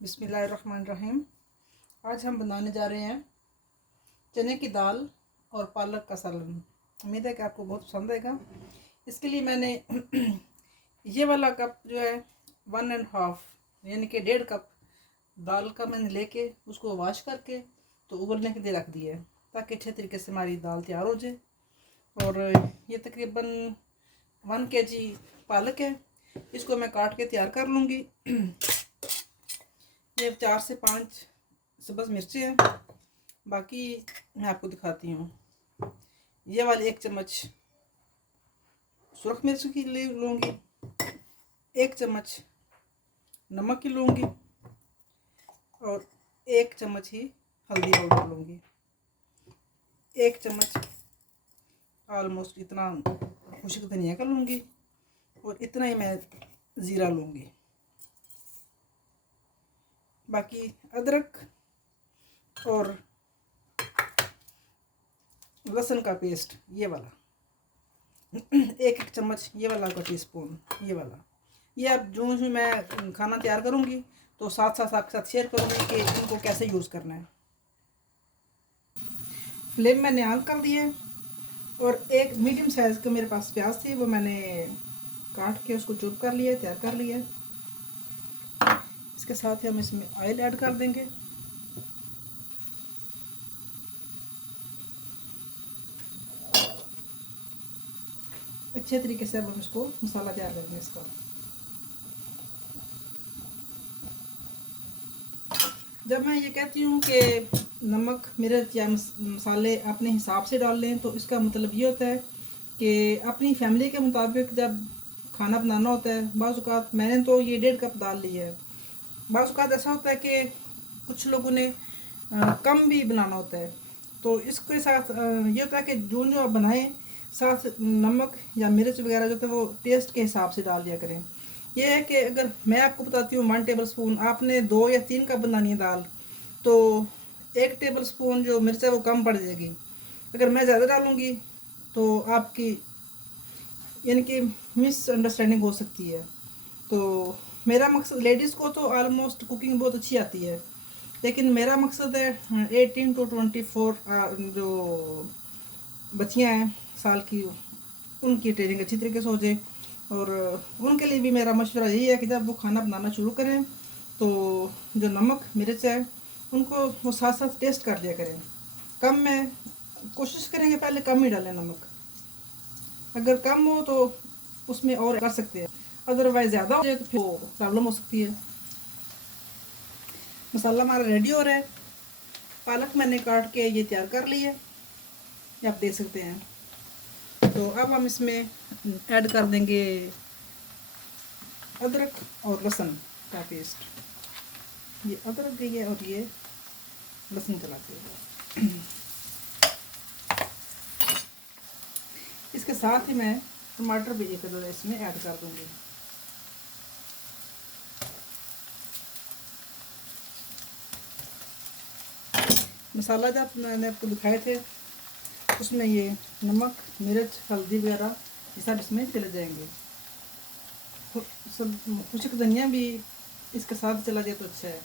बिस्मिल्लाहिर्रहमानिर्रहीम। आज हम बनाने जा रहे हैं चने की दाल और पालक का सालन। उम्मीद है कि आपको बहुत पसंद आएगा। इसके लिए मैंने ये वाला कप जो है 1.5 यानी कि 1.5 कप दाल का मैंने लेके उसको वॉश करके तो उबलने के लिए रख दिया है ताकि अच्छे तरीके से हमारी दाल तैयार हो जाए। और ये तकरीबन 1 kg पालक है, इसको मैं काट के तैयार कर लूँगी। ये 4 से 5 सब्ज़ मिर्ची हैं। बाकी मैं आपको दिखाती हूँ। ये वाली 1 चम्मच सुरख मिर्च की लूँगी, 1 चम्मच नमक की लूँगी और 1 चम्मच ही हल्दी पाउडर लूँगी। 1 चम्मच ऑलमोस्ट इतना खुश्क धनिया का लूँगी और इतना ही मैं ज़ीरा लूँगी। बाकी अदरक और लहसुन का पेस्ट ये वाला 1 चम्मच, ये वाला का टीस्पून ये वाला। ये अब जो मैं खाना तैयार करूँगी तो साथ साथ आपके साथ शेयर करूँगी कि इनको कैसे यूज़ करना है। फ्लेम मैंने ऑन कर दिया है और एक मीडियम साइज़ का मेरे पास प्याज थी, वो मैंने काट के उसको चॉप कर लिया, तैयार कर लिया। इसके साथ ही हम इसमें ऑयल ऐड कर देंगे। अच्छे तरीके से अब हम इसको मसाला तैयार करेंगे इसका। जब मैं ये कहती हूँ कि नमक मिर्च या मसाले अपने हिसाब से डाल लें तो इसका मतलब ये होता है कि अपनी फैमिली के मुताबिक जब खाना बनाना होता है। बाज़ औक़ात मैंने तो ये 1.5 कप दाल ली है। बाज़ औक़ात ऐसा होता है कि कुछ लोगों ने कम भी बनाना होता है, तो इसके साथ ये होता है कि जो जो आप बनाएं साथ नमक या मिर्च वगैरह जो है वो टेस्ट के हिसाब से डाल दिया करें। ये है कि अगर मैं आपको बताती हूँ 1 टेबल स्पून, आपने 2 या 3 कप बनानी है दाल तो 1 टेबल स्पून जो मिर्च है वो कम पड़ जाएगी। अगर मैं ज़्यादा डालूँगी तो आपकी यानी कि मिसअंडरस्टैंडिंग हो सकती है। तो मेरा मकसद, लेडीज़ को तो ऑलमोस्ट कुकिंग बहुत अच्छी आती है, लेकिन मेरा मकसद है 18 to 24 जो बच्चियाँ हैं साल की, उनकी ट्रेनिंग अच्छी तरीके से हो जाए। और उनके लिए भी मेरा मशवरा यही है कि जब वो खाना बनाना शुरू करें तो जो नमक मिर्च है उनको वो साथ साथ टेस्ट कर लिया करें। कम में कोशिश करेंगे पहले कम ही डालें नमक, अगर कम हो तो उसमें और कर सकते हैं, अदरवाइज़ ज़्यादा हो जाए तो फिर प्रॉब्लम हो सकती है। मसाला हमारा रेडी हो रहा है। पालक मैंने काट के ये तैयार कर ली है, ये आप देख सकते हैं। तो अब हम इसमें ऐड कर देंगे अदरक और लहसुन का पेस्ट। ये अदरक गई है और ये लहसुन चलाते हैं। इसके साथ ही मैं टमाटर भी एक दो इसमें ऐड कर दूंगी। मसाला जब मैंने आपको दिखाए थे उसमें ये नमक मिर्च हल्दी वगैरह ये सब इसमें चले जाएंगे। सब खुश्क धनिया भी इसके साथ चला जाए तो अच्छा है।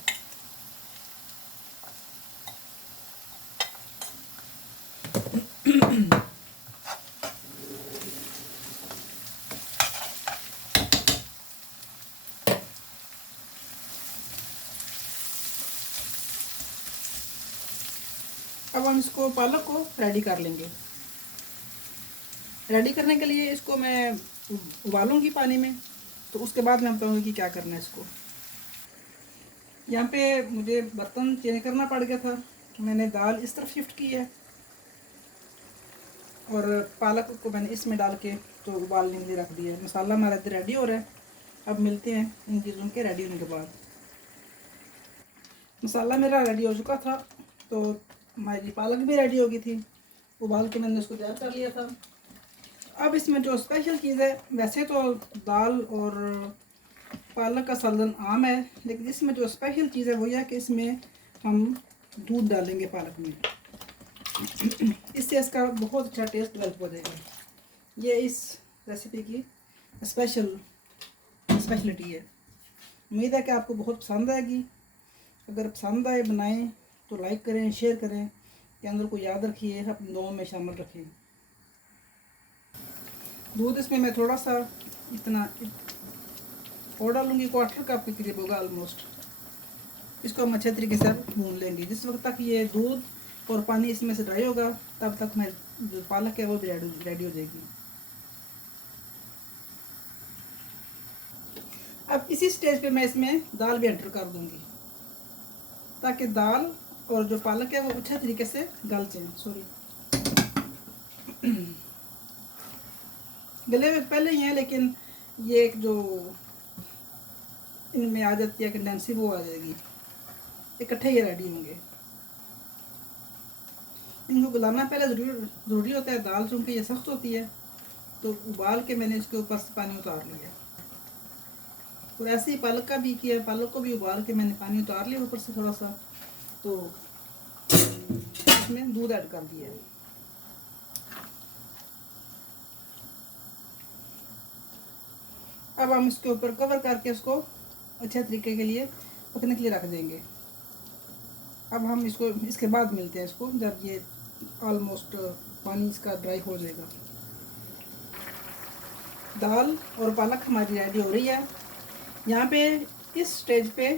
अब हम इसको पालक को रेडी कर लेंगे। रेडी करने के लिए इसको मैं उबालूंगी पानी में, तो उसके बाद मैं बताऊंगी कि क्या करना है इसको। यहाँ पे मुझे बर्तन चेंज करना पड़ गया था, मैंने दाल इस तरफ शिफ्ट की है और पालक को मैंने इसमें डाल के तो उबालने के लिए रख दिया है। मसाला हमारा इधर रेडी हो रहा है। अब मिलते हैं इन चीज़ों के रेडी होने के बाद। मसाला मेरा रेडी हो चुका था तो हमारी पालक भी रेडी हो गई थी, उबाल के मैंने उसको तैयार कर लिया था। अब इसमें जो स्पेशल चीज़ है, वैसे तो दाल और पालक का सालन आम है, लेकिन इसमें जो स्पेशल चीज़ है वो यह है कि इसमें हम दूध डालेंगे पालक में। इससे इसका बहुत अच्छा टेस्ट डेवलप हो जाएगा। ये इस रेसिपी की स्पेशलिटी है। उम्मीद है कि आपको बहुत पसंद आएगी। अगर पसंद आए बनाएं तो लाइक करें, शेयर करें, चैनल को याद रखिए, अपने दुआओं में शामिल रखें। दूध इसमें मैं थोड़ा सा इतना और डालूँगी, क्वार्टर कप के करीब होगा ऑलमोस्ट। इसको हम अच्छे तरीके से भून लेंगे। जिस वक्त तक ये दूध और पानी इसमें से ड्राई होगा तब तक मैं जो पालक है वो भी रेडी हो जाएगी। अब इसी स्टेज पे मैं इसमें दाल भी एंटर कर दूंगी ताकि दाल और जो पालक है वो अच्छे तरीके से गल जाए। सॉरी, गले हुए पहले ही है, लेकिन ये एक जो इनमें आ जाती है कंडेंसी वो आ जाएगी, इकट्ठे ये रेडी होंगे। इनको गलाना पहले ज़रूरी होता है। दाल चूँकि ये सख्त होती है तो उबाल के मैंने इसके ऊपर से पानी उतार लिया। और ऐसे ही पालक का भी किया, पालक को भी उबाल के मैंने पानी उतार लिया ऊपर से थोड़ा सा, तो इसमें दूध ऐड कर दिया। अब हम इसके ऊपर कवर करके इसको अच्छे तरीके के लिए पकने के लिए रख देंगे। अब हम इसको इसके बाद मिलते हैं इसको जब ये ऑलमोस्ट पानी इसका ड्राई हो जाएगा। दाल और पालक हमारी रेडी हो रही है। यहाँ पे इस स्टेज पे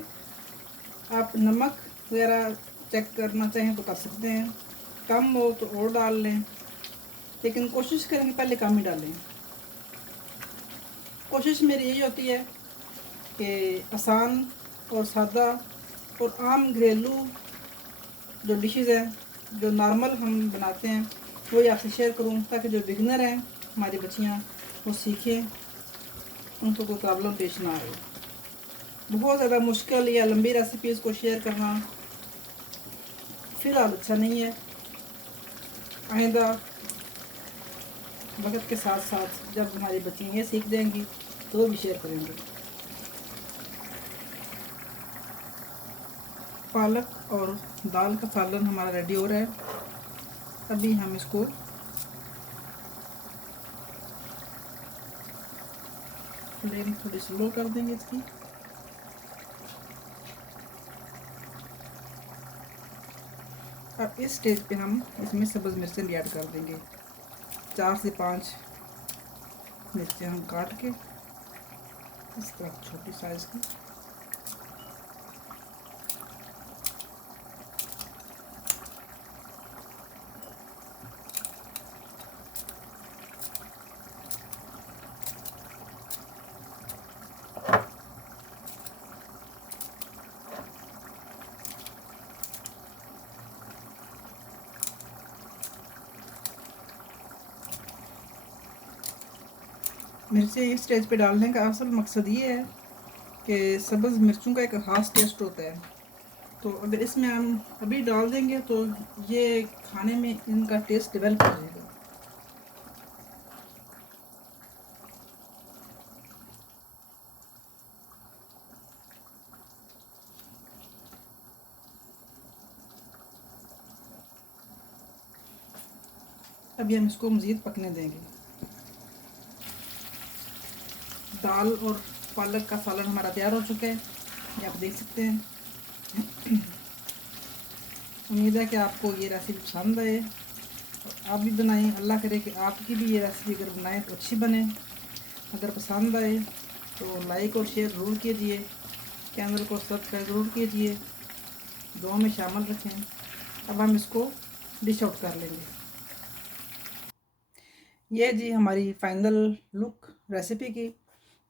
आप नमक वगैरह चेक करना चाहें तो कर सकते हैं, कम हो तो और डाल लें, लेकिन कोशिश करेंगे पहले कम ही डालें। कोशिश मेरी यही होती है कि आसान और सादा और आम घरेलू जो डिशेज़ हैं, जो नॉर्मल हम बनाते हैं, वो ही आपसे शेयर करूं ताकि जो बिगनर हैं हमारी बच्चियां वो सीखें, उनको कोई प्रॉब्लम पेश ना आए। बहुत ज़्यादा मुश्किल या लंबी रेसिपीज़ को शेयर करना फ़िलहाल अच्छा नहीं है। आइंदा वक्त के साथ साथ जब हमारी बच्चियाँ ये सीख जाएंगी तो भी शेयर करेंगे। पालक और दाल का सालन हमारा रेडी हो रहा है। अभी हम इसको फ्लेम थोड़ी स्लो कर देंगे इसकी। अब इस स्टेज पे हम इसमें सब्ज़ मिर्चें भी ऐड कर देंगे। 4 से 5 मिर्चें हम काट के इस तरह छोटी साइज़ की मिर्चें इस स्टेज पे डालने का असल मकसद ये है कि सब्ज़ मिर्चों का एक ख़ास टेस्ट होता है, तो अगर इसमें हम अभी डाल देंगे तो ये खाने में इनका टेस्ट डेवलप हो जाएगा। अभी हम इसको मज़ीद पकने देंगे। दाल और पालक का सालन हमारा तैयार हो चुका है, ये आप देख सकते हैं। उम्मीद है कि आपको ये रेसिपी पसंद आए और आप भी बनाएं। अल्लाह करे कि आपकी भी ये रेसिपी अगर बनाएं तो अच्छी बने। अगर पसंद आए तो लाइक और शेयर ज़रूर कीजिए, चैनल को सब्सक्राइब ज़रूर कीजिए, दुआ में शामिल रखें। अब हम इसको डिश आउट कर लेंगे। ये जी हमारी फाइनल लुक रेसिपी की।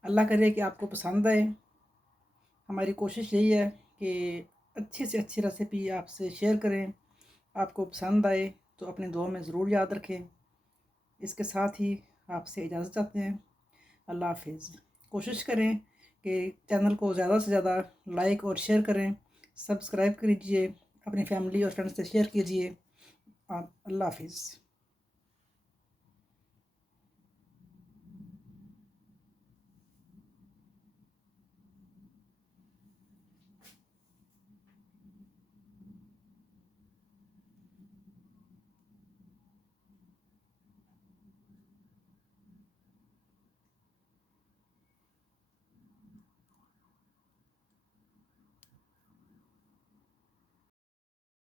अल्लाह करे कि आपको पसंद आए। हमारी कोशिश यही है कि अच्छी से अच्छी रेसिपी आपसे शेयर करें। आपको पसंद आए तो अपने दुआ में ज़रूर याद रखें। इसके साथ ही आपसे इजाज़त चाहते हैं। अल्लाह हाफिज़। कोशिश करें कि चैनल को ज़्यादा से ज़्यादा लाइक और शेयर करें, सब्सक्राइब कीजिए, अपनी फैमिली और फ्रेंड्स से शेयर कीजिए। अल्लाह हाफिज़।